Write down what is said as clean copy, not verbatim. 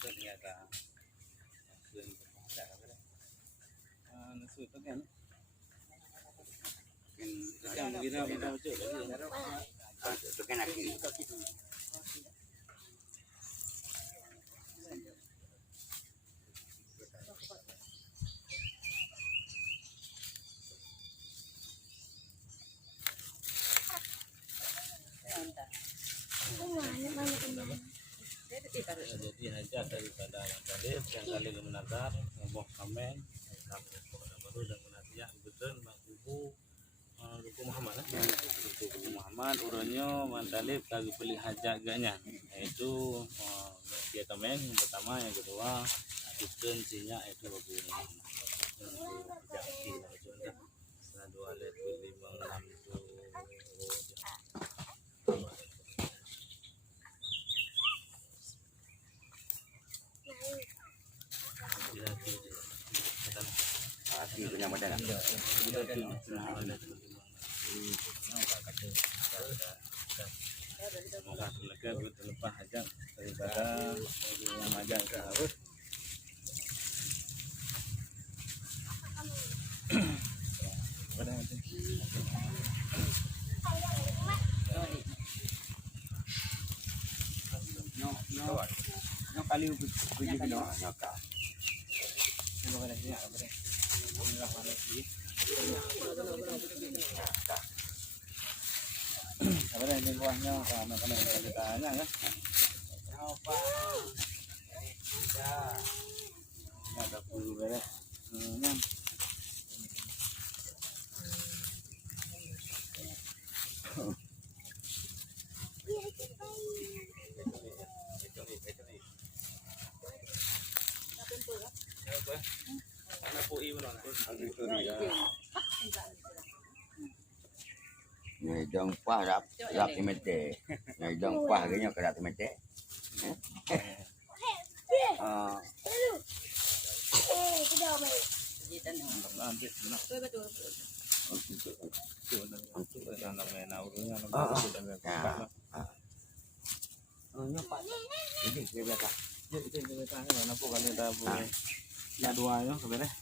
ternyata sering ada apa dah nasib tu kan kan kita baca itu kan lagi jadi hajat daripada Mantalip yang kali menazar ngomong kamen baru dan menasihat betul Mak Kubu Ruku Muhammad Ruku Muhammad urunnya Mantalip kali beli hajat gaknya yaitu dia kamen yang pertama yang kedua Kristen sinya itu Ruku Muhammad yang jadi setelah 2 let 5 6 itu asli punya badan semoga lega terlepas hajat daripada yang ada ke harus no kali puji kilo nyaka terima kasih apa deh inilah mana sih apa deh ini buahnya karena kita tanya kan apa ya ada puluh beres nyam Ngày đông quá rap thì mệt tệ ngày đông quá cái nhau cái rap thì mệt tệ ya dua ya sebenarnya